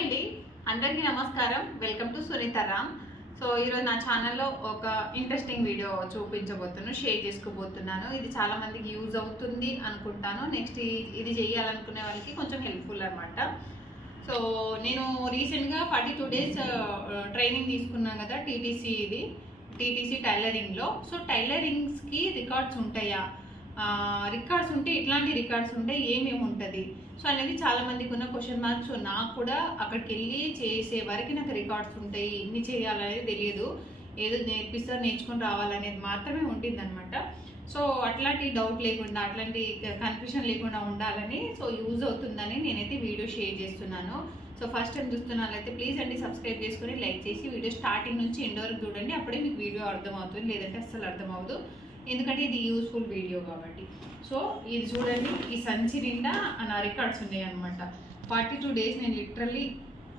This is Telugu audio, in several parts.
అండి. అందరికీ నమస్కారం. Welcome to Sunitha Ram. So ఈరోజు నా ఛానల్లో ఒక ఇంట్రెస్టింగ్ వీడియో చూపించబోతున్నాను షేర్ చేసుకోబోతున్నాను. ఇది చాలా మందికి యూజ్ అవుతుంది అనుకుంటాను. నెక్స్ట్ ఇది చేయాలనుకునే వాళ్ళకి కొంచెం హెల్ప్ఫుల్ అనమాట సో నేను రీసెంట్గా ఫార్టీ టూ డేస్ ట్రైనింగ్ తీసుకున్నాను కదా టీటీసీ ఇది. టీటీసీ టైలరింగ్లో సో టైలరింగ్స్కి రికార్డ్స్ ఉంటాయా? రికార్డ్స్ ఉంటే ఇట్లాంటి రికార్డ్స్ ఉంటే ఏమేమి ఉంటుంది? సో అనేది చాలా మందికి ఉన్న క్వశ్చన్ మార్క్ సో నాకు కూడా అక్కడికి వెళ్ళి చేసే వరకు నాకు రికార్డ్స్ ఉంటాయి. ఇన్ని చేయాలనేది తెలియదు. ఏదో నేర్పిస్తారు నేర్చుకుని రావాలనేది మాత్రమే ఉంటుంది అనమాట సో అట్లాంటి డౌట్ లేకుండా అట్లాంటి కన్ఫ్యూషన్ లేకుండా ఉండాలని సో యూజ్ అవుతుందని నేనైతే వీడియో షేర్ చేస్తున్నాను. సో ఫస్ట్ టైం చూస్తున్న వాళ్ళైతే ప్లీజ్ అండి సబ్స్క్రైబ్ చేసుకొని లైక్ చేసి వీడియో స్టార్టింగ్ నుంచి ఎండ్ వరకు చూడండి. అప్పుడే మీకు వీడియో అర్థమవుతుంది. లేదంటే అస్సలు అర్థమవుతుంది ఎందుకంటే ఇది యూస్ఫుల్ వీడియో కాబట్టి. సో ఇది చూడండి ఈ సంచి నిండా నా రికార్డ్స్ ఉన్నాయి అనమాట ఫార్టీ టూ డేస్ నేను లిటరల్లీ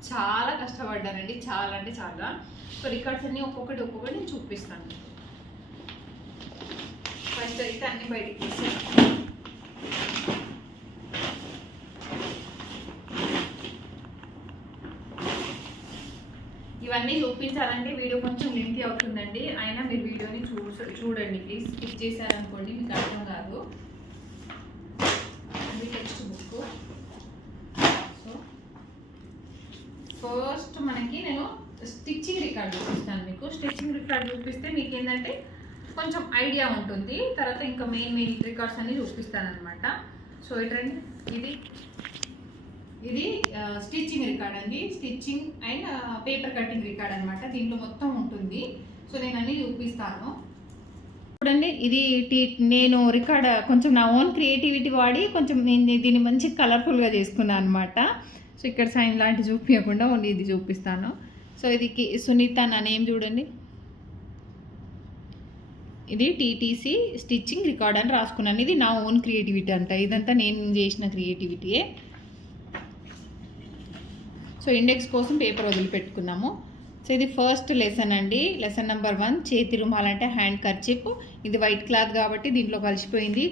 చాలా కష్టపడ్డానండి. చాలా అంటే చాలా. సో రికార్డ్స్ అన్నీ ఒక్కొక్కటి ఒక్కొక్కటి నేను చూపిస్తాను. ఫస్ట్ అయితే అన్ని బయటికి తీసాను ఇవన్నీ చూపించాలంటే వీడియో కొంచెం లెంతీ అవుతుందండి. అయినా మీరు వీడియోని చూ చూడండి. ప్లీజ్ స్కిప్ చేశారనుకోండి మీకు అర్థం కాదు. అది టెక్స్ట్ బుక్ సో ఫస్ట్ మనకి నేను స్టిచ్చింగ్ రికార్డ్ చూపిస్తాను మీకు. స్టిచ్చింగ్ రికార్డ్ చూపిస్తే మీకు ఏంటంటే కొంచెం ఐడియా ఉంటుంది. తర్వాత ఇంకా మెయిన్ మెయిన్ రికార్డ్స్ అన్ని చూపిస్తాను అనమాట సో ఇటండి ఇది ఇది స్టిచ్చింగ్ రికార్డ్ అండి. Stitching and paper cutting record అనమాట దీంట్లో మొత్తం ఉంటుంది. సో నేను అన్ని చూపిస్తాను. చూడండి ఇది టీ- నేను రికార్డ్ కొంచెం నా ఓన్ క్రియేటివిటీ వాడి కొంచెం నేను దీన్ని మంచి కలర్ఫుల్గా చేసుకున్నాను అనమాట సో ఇక్కడ సైన్ లాంటి చూపించకుండా ఓన్లీ ఇది చూపిస్తాను. సో ఇది కి- సునీత నా నేమ్ చూడండి. ఇది టీటీసీ స్టిచ్చింగ్ రికార్డ్ అని రాసుకున్నాను. ఇది నా ఓన్ క్రియేటివిటీ అంట. ఇదంతా నేను చేసిన క్రియేటివిటీయే. సో ఇండెక్స్ కోసం పేపర్ వదిలిపెట్టుకున్నాము. సో ఇది ఫస్ట్ లెసన్ అండి. లెసన్ నెంబర్ వన్ చేతి రుమాల్ అంటే హ్యాండ్ కర్చిప్ ఇది వైట్ క్లాత్ కాబట్టి దీంట్లో కలిసిపోయింది.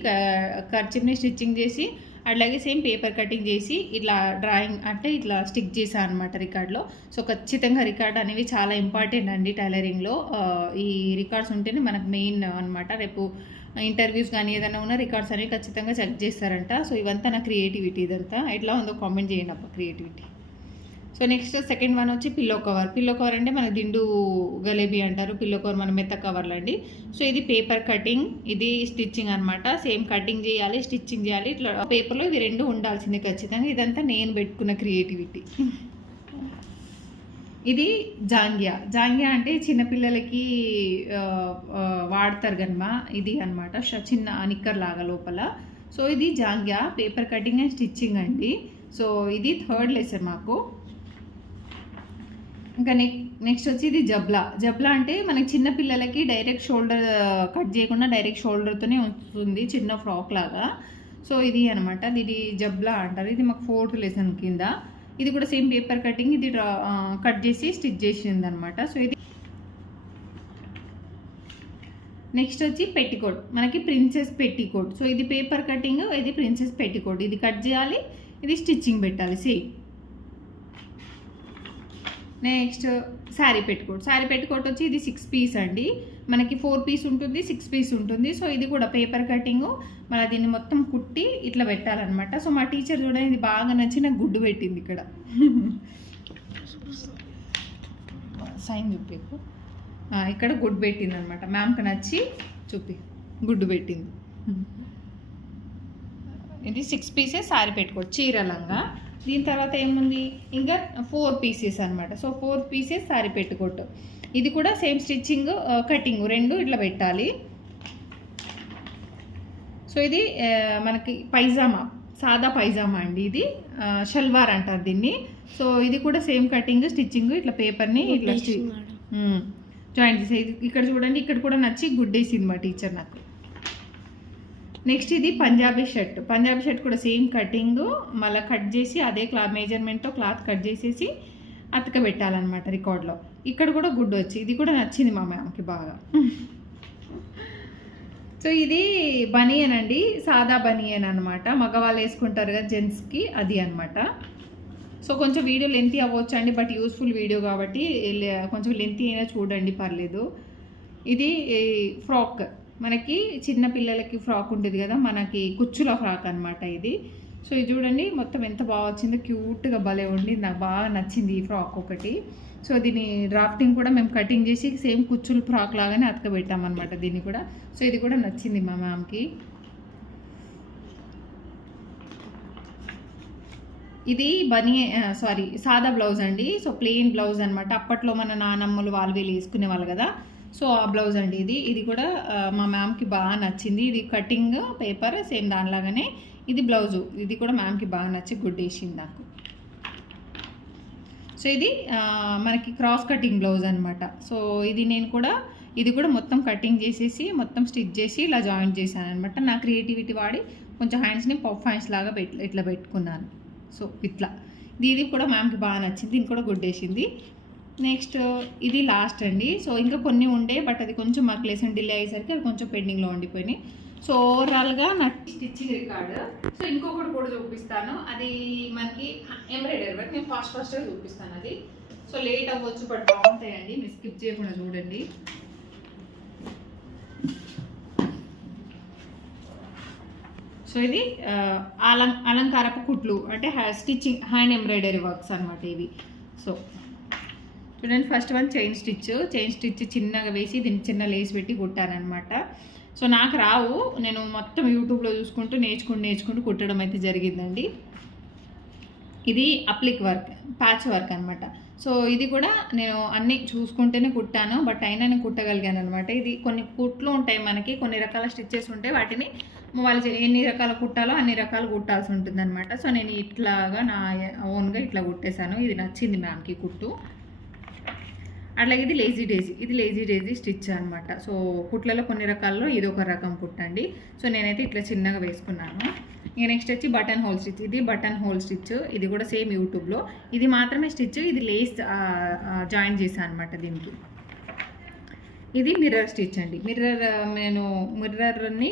కర్చిప్ని స్టిచ్చింగ్ చేసి అట్లాగే సేమ్ పేపర్ కటింగ్ చేసి ఇట్లా డ్రాయింగ్ అంటే ఇట్లా స్టిక్ చేశాను అనమాట రికార్డ్లో సో ఖచ్చితంగా రికార్డ్ అనేవి చాలా ఇంపార్టెంట్ అండి టైలరింగ్లో ఈ రికార్డ్స్ ఉంటేనే మనకు మెయిన్ అనమాట రేపు ఇంటర్వ్యూస్ కానీ ఏదైనా ఉన్న రికార్డ్స్ అనేవి ఖచ్చితంగా చెక్ చేస్తారంట. సో ఇవంతా నా క్రియేటివిటీ ఇదంతా. ఎట్లా ఉందో కామెంట్ చేయండి అప్ప creativity so next second one వచ్చి పిల్లో కవర్. పిల్లో కవర్ అంటే మన దిండు గలేబీ అంటారు. పిల్లో కవర్ మన మెత్త కవర్లు అండి. సో ఇది పేపర్ కటింగ్ ఇది స్టిచ్చింగ్ అనమాట సేమ్ కటింగ్ చేయాలి స్టిచ్చింగ్ చేయాలి. ఇట్లా పేపర్లో ఇవి రెండు ఉండాల్సింది ఖచ్చితంగా. ఇదంతా నేను పెట్టుకున్న క్రియేటివిటీ. ఇది జాంగ్యా. జాంగ్యా అంటే చిన్నపిల్లలకి వాడతారు కనమా ఇది అనమాట చిన్న నిక్కర్ లాగా లోపల. సో ఇది జాంగ్యా. పేపర్ కటింగ్ అండ్ స్టిచ్చింగ్ అండి. సో ఇది థర్డ్ లెసన్ మాకు. ఇంకా నెక్ నెక్స్ట్ వచ్చి ఇది జబ్లా. జబ్లా అంటే మనకి చిన్న పిల్లలకి డైరెక్ట్ షోల్డర్ కట్ చేయకుండా డైరెక్ట్ షోల్డర్తోనే ఉంటుంది చిన్న ఫ్రాక్ లాగా. సో ఇది అనమాట ఇది జబ్లా అంటారు. ఇది మాకు ఫోర్త్ లెసన్ కింద. ఇది కూడా సేమ్ పేపర్ కటింగ్ ఇది కట్ చేసి స్టిచ్ చేసింది అనమాట సో ఇది నెక్స్ట్ వచ్చి పెట్టికోట్ మనకి ప్రిన్సెస్ పెట్టికోట్ సో ఇది పేపర్ కటింగ్ ఇది ప్రిన్సెస్ పెట్టికోట్ ఇది కట్ చేయాలి ఇది స్టిచ్చింగ్ పెట్టాలి. Same next sari petticoat sari petticoat వచ్చి ఇది సిక్స్ పీస్ అండి. మనకి ఫోర్ పీస్ ఉంటుంది సిక్స్ పీస్ ఉంటుంది. సో ఇది కూడా పేపర్ కటింగ్ మన దీన్ని మొత్తం కుట్టి ఇట్లా పెట్టాలన్నమాట. సో మా టీచర్ చూడండి ఇది బాగా నచ్చి నాకు గుడ్డు పెట్టింది ఇక్కడ. సైన్ చూపి ఇక్కడ గుడ్డు పెట్టింది అనమాట మ్యామ్కి నచ్చి చూపి. గుడ్డు పెట్టింది. ఇది సిక్స్ పీసెస్ సారీ పెట్టుకోవచ్చు. చీరలంగా దీని తర్వాత ఏముంది? ఇంకా ఫోర్ పీసెస్ అనమాట so four pieces sari petticoat ఇది కూడా సేమ్ స్టిచ్చింగ్ కటింగ్ రెండు ఇట్లా పెట్టాలి. సో ఇది ఆ, మనకి పైజామా సాదా పైజామా అండి ఇది. ఆ, షల్వార్ అంటారు దీన్ని. సో ఇది కూడా సేమ్ కటింగ్ స్టిచ్చింగ్ ఇట్లా పేపర్ని ఇట్లా జాయింట్ చేసి ఇక్కడ చూడండి ఇక్కడ కూడా నచ్చి గుడ్డేసింది మా టీచర్ నాకు. నెక్స్ట్ ఇది పంజాబీ షర్ట్. పంజాబీ షర్ట్ కూడా సేమ్ కటింగ్ మళ్ళీ కట్ చేసి అదే క్లా మెజర్మెంట్తో క్లాత్ కట్ చేసేసి అతక పెట్టాలన్నమాట రికార్డ్లో. ఇక్కడ కూడా గుడ్డు వచ్చి ఇది కూడా నచ్చింది మా మ్యామ్కి బాగా. సో ఇది బనియన్ అండి సాదా బనియన్ అనమాట మగవాళ్ళు వేసుకుంటారు కదా జెంట్స్కి అది అనమాట సో కొంచెం వీడియో లెంతీ అవ్వచ్చు అండి బట్ యూస్ఫుల్ వీడియో కాబట్టి కొంచెం లెంతీ అయినా చూడండి పర్లేదు. ఇది ఫ్రాక్. మనకి చిన్న పిల్లలకి ఫ్రాక్ ఉంటుంది కదా మనకి కుచ్చుల ఫ్రాక్ అన్నమాట ఇది. సో ఇది చూడండి మొత్తం ఎంత బాగా వచ్చిందో క్యూట్గా భలే ఉండి నాకు బాగా నచ్చింది ఈ ఫ్రాక్ ఒకటి. సో దీని డ్రాఫ్టింగ్ కూడా మేము కటింగ్ చేసి సేమ్ కుచ్చులు ఫ్రాక్ లాగానే అతకబెట్టామన్నమాట దీన్ని కూడా. సో ఇది కూడా నచ్చింది మా మ్యామ్కి. ఇది బనీ సారీ సాదా బ్లౌజ్ అండి. సో ప్లెయిన్ బ్లౌజ్ అనమాట అప్పట్లో మన నానమ్మలు వాళ్ళు వీళ్ళు వేసుకునే వాళ్ళు కదా. సో ఆ బ్లౌజ్ అండి ఇది. ఇది కూడా మా మ్యామ్కి బాగా నచ్చింది. ఇది కటింగ్ పేపర్ సేమ్ దానిలాగానే ఇది బ్లౌజు. ఇది కూడా మ్యామ్కి బాగా నచ్చి గుడ్ వేసింది నాకు. సో ఇది మనకి క్రాస్ కటింగ్ బ్లౌజ్ అనమాట సో ఇది నేను కూడా ఇది కూడా మొత్తం కటింగ్ చేసేసి మొత్తం స్టిచ్ చేసి ఇలా జాయింట్ చేశాను అనమాట నా క్రియేటివిటీ వాడి కొంచెం హ్యాండ్స్ని పఫ్ హ్యాండ్స్ లాగా పెట్ ఇట్లా పెట్టుకున్నాను. సో ఇట్లా. ఇది ఇది కూడా మ్యామ్కి బాగా నచ్చింది. దీన్ని కూడా గుడ్డేసింది. నెక్స్ట్ ఇది లాస్ట్ అండి. సో ఇంకా కొన్ని ఉండే బట్ అది కొంచెం మాకు లెసన్ డిలే అయ్యేసరికి అది కొంచెం పెండింగ్లో ఉండిపోయినాయి. సో ఓవరాల్గా నా స్టిచ్చింగ్ రికార్డ్ సో ఇంకొకటి కూడా చూపిస్తాను. అది మనకి ఎంబ్రాయిడరీ వర్క్ నేను ఫాస్ట్ ఫాస్ట్గా చూపిస్తాను అది. సో లేట్ అవ్వచ్చు బట్ బాగుంటాయండి. మీరు స్కిప్ చేయకుండా చూడండి. సో ఇది అలం అలంకారపు కుట్లు అంటే స్టిచ్చింగ్ హ్యాండ్ ఎంబ్రాయిడరీ వర్క్స్ అనమాట ఇవి. సో చూడండి first one chain stitch chain stitch చిన్నగా వేసి దీన్ని చిన్న లేస్ పెట్టి కుట్టానమాట సో నాకు రావు. నేను మొత్తం యూట్యూబ్లో చూసుకుంటూ నేర్చుకుంటూ నేర్చుకుంటూ కుట్టడం అయితే జరిగిందండి. ఇది అప్లిక్ వర్క్ ప్యాచ్ వర్క్ అనమాట సో ఇది కూడా నేను అన్ని చూసుకుంటేనే కుట్టాను. బట్ అయినా నేను కుట్టగలిగాను అనమాట ఇది కొన్ని కుట్లు ఉంటాయి మనకి కొన్ని రకాల స్టిచ్చెస్ ఉంటాయి. వాటిని వాళ్ళు ఎన్ని రకాల కుట్టాలో అన్ని రకాలు కుట్టాల్సి ఉంటుంది అనమాట సో నేను ఇట్లాగా నా ఓన్గా ఇట్లా కుట్టేశాను. ఇది నచ్చింది మ్యామ్కి కుట్టు. అట్లాగే ఇది లేజీ డేజీ ఇది లేజీ డేజీ స్టిచ్ అనమాట సో కుట్లలో కొన్ని రకాల్లో ఇది ఒక రకం కుట్టండి. సో నేనైతే ఇట్లా చిన్నగా వేసుకున్నాను. ఇక నెక్స్ట్ వచ్చి బటన్ హోల్ స్టిచ్ ఇది బటన్ హోల్ స్టిచ్ ఇది కూడా సేమ్ యూట్యూబ్లో ఇది మాత్రమే స్టిచ్ ఇది లేస్ జాయిన్ చేశాను అనమాట దీనికి. ఇది మిర్రర్ స్టిచ్ అండి. మిర్రర్ నేను మిర్రర్ని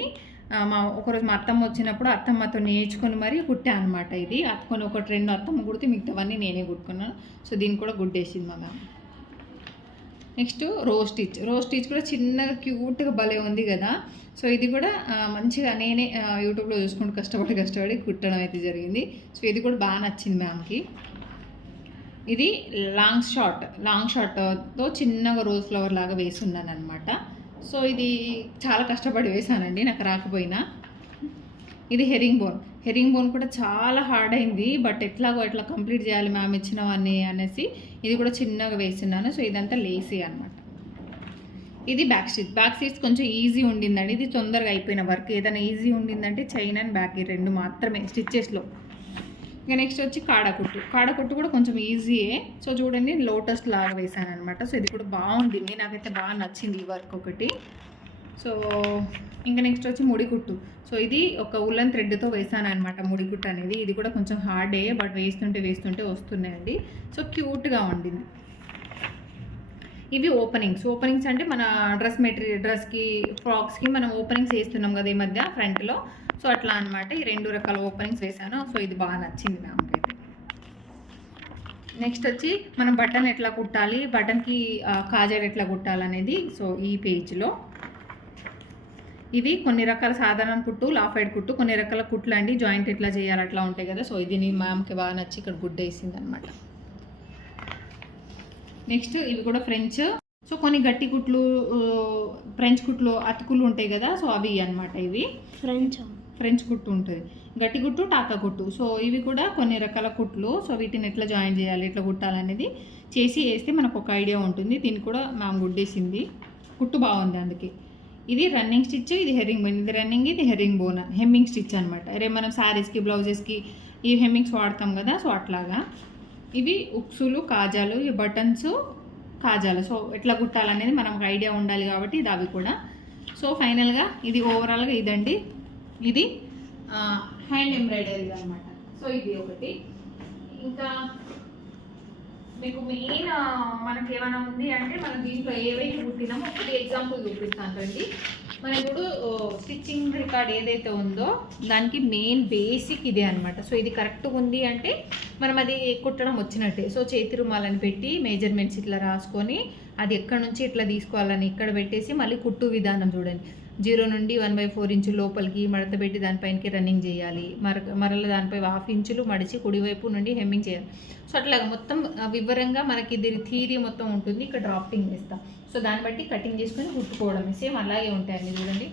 మా ఒకరోజు మా అత్తమ్మ వచ్చినప్పుడు అత్తమ్మతో నేర్చుకొని మరీ కుట్టా అనమాట ఇది. అత్తుకొని ఒకటి రెండు అత్తమ్మ కుడితే మిగతావన్నీ నేనే కుట్టుకున్నాను. సో దీన్ని కూడా గుడ్డేసింది మా ma'am. Next row stitch. Row stitch కూడా చిన్నగా క్యూట్గా భలే ఉంది కదా. సో ఇది కూడా మంచిగా నేనే యూట్యూబ్లో చూసుకుంటూ కష్టపడి కష్టపడి కుట్టడం అయితే జరిగింది. సో ఇది కూడా బాగా నచ్చింది మ్యామ్కి ఇది లాంగ్ షార్ట్. లాంగ్ షార్ట్తో చిన్నగా రోజ్ ఫ్లవర్ లాగా వేసి ఉన్నాను అనమాట సో ఇది చాలా కష్టపడి వేసానండి నాకు రాకపోయినా. ఇది హెరింగ్ బోన్. హెరింగ్ బోన్ కూడా చాలా హార్డ్ అయింది బట్ ఎట్లాగో ఎట్లా కంప్లీట్ చేయాలి మ్యామ్ ఇచ్చినవన్నీ అనేసి ఇది కూడా చిన్నగా వేస్తున్నాను. సో ఇదంతా లేసీ అనమాట ఇది బ్యాక్ స్టిచ్ బ్యాక్ స్టిచ్ కొంచెం ఈజీ ఉండిందండి. ఇది తొందరగా అయిపోయిన వర్క్ ఏదైనా ఈజీ ఉండిందంటే చైన్ అండ్ బ్యాక్ ఈ రెండు మాత్రమే స్టిచ్చెస్లో ఇక నెక్స్ట్ వచ్చి కాడకుట్టు కాడకుట్టు కూడా కొంచెం ఈజీయే సో చూడండి లోటస్ లాగా వేసాను అనమాట సో ఇది కూడా బాగుండింది నాకైతే బాగా నచ్చింది ఈ వర్క్ ఒకటి. సో ఇంకా నెక్స్ట్ వచ్చి ముడికుట్టు సో ఇది ఒక ఉల్లన్ థ్రెడ్తో వేసాను అనమాట ముడికుట్టు అనేది. ఇది కూడా కొంచెం హార్డే బట్ వేస్తుంటే వేస్తుంటే వస్తున్నాయండి. సో క్యూట్గా ఉండింది ఇవి ఓపెనింగ్స్ ఓపెనింగ్స్ అంటే మన డ్రెస్ మెటీరియల్ డ్రెస్కి ఫ్రాక్స్కి మనం ఓపెనింగ్స్ వేస్తున్నాం కదా ఈ మధ్య ఫ్రంట్లో సో అట్లా అన్నమాట. ఈ రెండు రకాల ఓపెనింగ్స్ వేసాను. సో ఇది బాగా నచ్చింది మ్యామ్కి నెక్స్ట్ వచ్చి మనం బటన్ ఎట్లా కుట్టాలి? బటన్కి కాజర్ ఎట్లా కుట్టాలనేది. సో ఈ పేజ్లో ఇవి కొన్ని రకాల సాధారణ కుట్టు లాఫైడ్ కుట్టు కొన్ని రకాల కుట్లు అండి. జాయింట్ ఎట్లా చేయాలి అట్లా ఉంటాయి కదా. సో ఇది నీ మ్యామ్కి బాగా నచ్చి ఇక్కడ గుడ్ వేసింది అనమాట నెక్స్ట్ ఇవి కూడా ఫ్రెంచ్ సో కొన్ని గట్టి కుట్లు ఫ్రెంచ్ కుట్లు అతుకులు ఉంటాయి కదా. సో అవి అన్నమాట ఇవి. ఫ్రెంచ్ ఫ్రెంచ్ కుట్టు ఉంటుంది. గట్టి కుట్టు టాకా కుట్టు. సో ఇవి కూడా కొన్ని రకాల కుట్లు. సో వీటిని ఎట్లా జాయిన్ చేయాలి ఎట్లా కుట్టాలనేది చేసి వేస్తే మనకు ఒక ఐడియా ఉంటుంది. దీన్ని కూడా మ్యామ్ గుడ్డేసింది. కుట్టు బాగుంది అందుకే. ఇది రన్నింగ్ స్టిచ్ ఇది హెరింగ్ బోన్ ఇది రన్నింగ్ ఇది హెరింగ్ బోన్ హెమ్మింగ్ స్టిచ్ అనమాట అరే మనం శారీస్కి బ్లౌజెస్కి ఈ హెమ్మింగ్స్ వాడతాం కదా సో అట్లాగా. ఇవి ఉక్సులు కాజాలు ఈ బటన్స్ కాజాలు. సో ఎట్లా కుట్టాలనేది మనకు ఐడియా ఉండాలి కాబట్టి ఇది అవి కూడా. సో ఫైనల్గా ఇది ఓవరాల్గా ఇదండి. ఇది హ్యాండ్ ఎంబ్రాయిడరీ అనమాట సో ఇది ఒకటి. ఇంకా మీకు మెయిన్ మనకి ఏమైనా ఉంది అంటే మనం దీంట్లో ఏవైతే కుట్టినామో ఒకటి ఎగ్జాంపుల్ చూపిస్తాను అండి మన ఇప్పుడు స్టిచ్చింగ్ రికార్డ్ ఏదైతే ఉందో దానికి మెయిన్ బేసిక్ ఇదే అనమాట సో ఇది కరెక్ట్గా ఉంది అంటే మనం అది కుట్టడం వచ్చినట్టే. సో చేతి రుమాలని పెట్టి మెజర్మెంట్స్ ఇట్లా రాసుకొని అది ఎక్కడ నుంచి ఇట్లా తీసుకోవాలని ఇక్కడ పెట్టేసి మళ్ళీ కుట్టు విధానం చూడండి. జీరో నుండి వన్ బై ఫోర్ ఇంచు లోపలికి మడత పెట్టి దానిపైనకి రన్నింగ్ చేయాలి. మర మరల దానిపై హాఫ్ ఇంచులు మడిచి కుడివైపు నుండి హెమ్మింగ్ చేయాలి. సో అట్లాగా మొత్తం వివరంగా మనకి దీని థీరీ మొత్తం ఉంటుంది. ఇక్కడ డ్రాఫ్టింగ్ వేస్తాం సో దాన్ని బట్టి కటింగ్ చేసుకొని కుట్టుకోవడం సేమ్ అలాగే ఉంటాయి అన్ని చూడండి.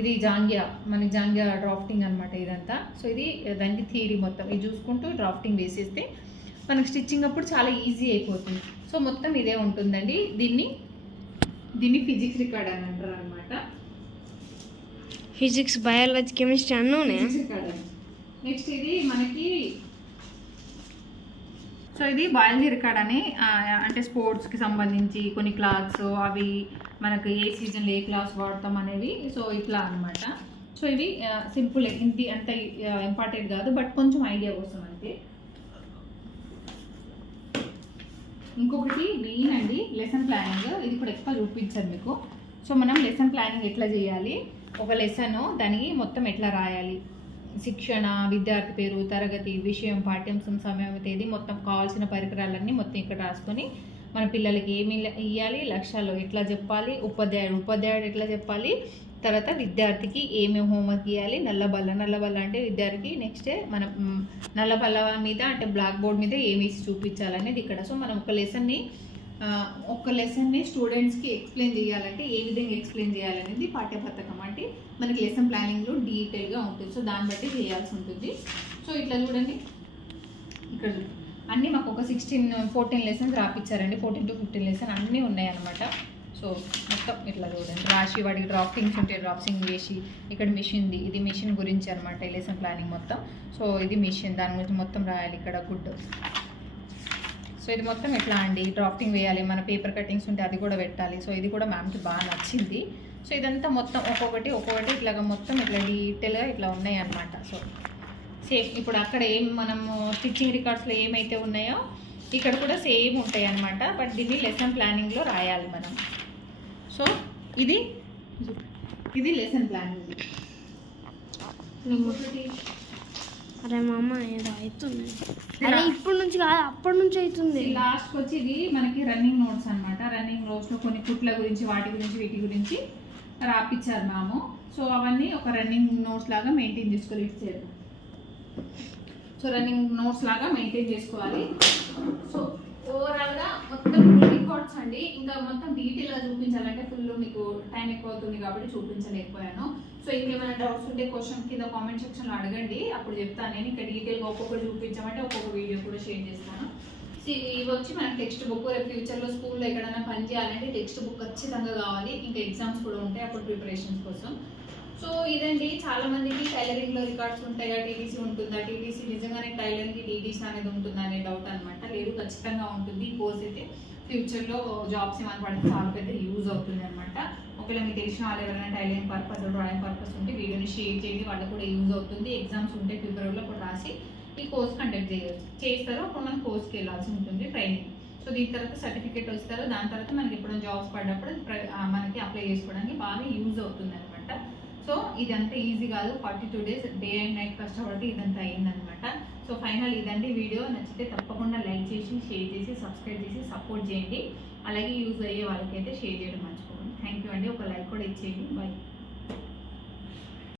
ఇది జాంగ్యా మన జాంగ్యా డ్రాఫ్టింగ్ అనమాట ఇదంతా. సో ఇది దానికి థియరీ మొత్తం. ఇది చూసుకుంటూ డ్రాఫ్టింగ్ వేసేస్తే మనకు స్టిచ్చింగ్ అప్పుడు చాలా ఈజీ అయిపోతుంది. సో మొత్తం ఇదే ఉంటుందండి. దీన్ని దీన్ని ఫిజిక్స్ రికార్డ్ అని అంటారు అనమాట ఫిజిక్స్ బయాలజీ కెమిస్ట్రీ అన్నీ నెక్స్ట్ ఇది మనకి సో ఇది బయాలజీ రికార్డ్ అని అంటే స్పోర్ట్స్కి సంబంధించి కొన్ని క్లాత్స్ అవి మనకు ఏ సీజన్లో ఏ క్లాత్స్ వాడతాం అనేవి సో ఇట్లా అన్నమాట. సో ఇవి సింపుల్ ఇంటి అంత ఇంపార్టెంట్ కాదు బట్ కొంచెం ఐడియా కోసం అంతే. ఇంకొకటి మెయిన్ అండి లెసన్ ప్లానింగ్ ఇది కూడా ఎక్కువ చూపించాను మీకు. సో మనం లెసన్ ప్లానింగ్ ఎట్లా చేయాలి? ఒక లెసన్ దానికి మొత్తం ఎట్లా రాయాలి? శిక్షణ విద్యార్థి పేరు తరగతి విషయం పాఠ్యాంశం సమయం తేదీ మొత్తం కావాల్సిన పరికరాలన్నీ మొత్తం ఇక్కడ రాసుకొని మన పిల్లలకి ఏమి ఇవ్వాలి లక్ష్యాలు ఎట్లా చెప్పాలి ఉపాధ్యాయుడు ఉపాధ్యాయుడు ఎట్లా చెప్పాలి తర్వాత విద్యార్థికి ఏమేమి హోంవర్క్ ఇవ్వాలి నల్లబల్ల నల్లబల్ల అంటే విద్యార్థికి నెక్స్ట్ మనం నల్లబల్ల మీద అంటే బ్లాక్ బోర్డ్ మీద ఏమి వేసి చూపించాలనేది ఇక్కడ. సో మనం ఒక లెసన్ని ఒక లెసన్ని స్టూడెంట్స్కి ఎక్స్ప్లెయిన్ చేయాలంటే ఏ విధంగా ఎక్స్ప్లెయిన్ చేయాలనేది పాఠ్యపథకం అంటే మనకి లెసన్ ప్లానింగ్లో డీటెయిల్గా ఉంటుంది. సో దాన్ని బట్టి చేయాల్సి ఉంటుంది. సో ఇట్లా చూడండి. ఇక్కడ అన్నీ మాకు ఒక సిక్స్టీన్ ఫోర్టీన్ లెసన్స్ రాపిచ్చారండి. ఫోర్టీన్ టు ఫిఫ్టీన్ లెసన్ అన్నీ ఉన్నాయన్నమాట. సో మొత్తం ఇట్లా చూడండి. రాసి వాడికి డ్రాఫ్టింగ్స్ ఉంటాయి. డ్రాఫ్టింగ్ చేసి ఇక్కడ మిషన్ది ఇది మిషన్ గురించి అనమాట ఈ లెసన్ ప్లానింగ్ మొత్తం. సో ఇది మిషన్ దాని గురించి మొత్తం రాయాలి ఇక్కడ. గుడ్ సో ఇది మొత్తం ఎట్లా అండి? డ్రాఫ్టింగ్ వేయాలి మన పేపర్ కటింగ్స్ ఉంటే అది కూడా పెట్టాలి. సో ఇది కూడా మ్యామ్కి బాగా నచ్చింది. సో ఇదంతా మొత్తం ఒక్కొక్కటి ఒక్కొక్కటి ఇట్లాగ మొత్తం ఇట్లా డీటెయిల్గా ఇట్లా ఉన్నాయి అన్నమాట సో సేమ్ ఇప్పుడు అక్కడ ఏం మనము స్టిచ్చింగ్ రికార్డ్స్లో ఏమైతే ఉన్నాయో ఇక్కడ కూడా సేమ్ ఉంటాయి అన్నమాట బట్ దీన్ని లెసన్ ప్లానింగ్లో రాయాలి మనం. సో ఇది ఇది లెసన్ ప్లానింగ్. ఇంకొకటి అరే మా అమ్మ ఏదో అవుతుంది. అరే ఇప్పటి నుంచి కాదు అప్పటి నుంచి అవుతుంది. లాస్ట్కి వచ్చి ఇది మనకి రన్నింగ్ నోట్స్ అన్నమాట. రన్నింగ్ నోట్స్లో కొన్ని కుట్ల గురించి వాటి గురించి వీటి గురించి రాపిచ్చారు మ్యాము సో అవన్నీ ఒక రన్నింగ్ నోట్స్ లాగా మెయింటైన్ చేసుకోవాలి. ఇచ్చారు సో రన్నింగ్ నోట్స్ లాగా మెయింటైన్ చేసుకోవాలి. సో ఓవరాల్గా మొత్తం రికార్డ్స్ అండి. ఇంకా మొత్తం డీటెయిల్గా చూపించాలంటే ఫుల్ మీకు టైం ఎక్కువ అవుతుంది కాబట్టి చూపించలేకపోయాను. సో ఇంకేమైనా డౌట్స్ ఉంటే క్వశ్చన్ కింద కామెంట్ సెక్షన్లో అడగండి. అప్పుడు చెప్తాను. నేను ఇంకా డీటెయిల్గా ఒక్కొక్కటి చూపించామంటే ఒక్కొక్క వీడియో కూడా షేర్ చేస్తాను. ఇవి వచ్చి మనం టెక్స్ట్ బుక్ రేపు ఫ్యూచర్లో స్కూల్లో ఎక్కడైనా పని చేయాలంటే టెక్స్ట్ బుక్ ఖచ్చితంగా కావాలి. ఇంకా ఎగ్జామ్స్ కూడా ఉంటాయి అప్పుడు ప్రిపరేషన్స్ కోసం. సో ఇదండి చాలా మందికి టైలరింగ్లో రికార్డ్స్ ఉంటాయా టీడీసీ ఉంటుందా? టీటీసీ నిజంగానే టైలరింగ్కి టీటీసీ అనేది ఉంటుందా అనే డౌట్ అనమాట లేదు ఖచ్చితంగా ఉంటుంది. ఈ కోర్స్ అయితే ఫ్యూచర్లో జాబ్స్ ఏమైనా పడితే చాలా పెద్ద యూజ్ అవుతుంది అనమాట ఒకవేళ మీకు తెలిసిన వాళ్ళు ఎవరైనా టైలరింగ్ పర్పస్ డ్రాయింగ్ పర్పస్ ఉంటే వీడియోని షేర్ చేయండి వాళ్ళకి కూడా యూజ్ అవుతుంది. ఎగ్జామ్స్ ఉంటే ఫిబ్రవరిలో కూడా రాసి ఈ కోర్స్ కండక్ట్ చేయవచ్చు చేస్తారు అప్పుడు మనం కోర్స్కి వెళ్ళాల్సి ఉంటుంది ట్రైనింగ్. సో దీని తర్వాత సర్టిఫికేట్ వస్తారు. దాని తర్వాత మనకి ఎప్పుడైనా జాబ్స్ పడినప్పుడు ప్ర- మనకి అప్లై చేసుకోవడానికి బాగా యూజ్ అవుతుంది అనమాట సో ఇదంతా ఈజీ కాదు. Forty two days day and night కష్టపడితే ఇదంతా అయిందనమాట సో ఫైనల్ ఇదండి వీడియో. నచ్చితే తప్పకుండా లైక్ చేసి షేర్ చేసి సబ్స్క్రైబ్ చేసి సపోర్ట్ చేయండి. అలాగే యూజ్ అయ్యే వాళ్ళకైతే షేర్ చేయడం మర్చిపోకండి. థ్యాంక్ యూ అండి. ఒక లైక్ కూడా ఇచ్చేయండి. బై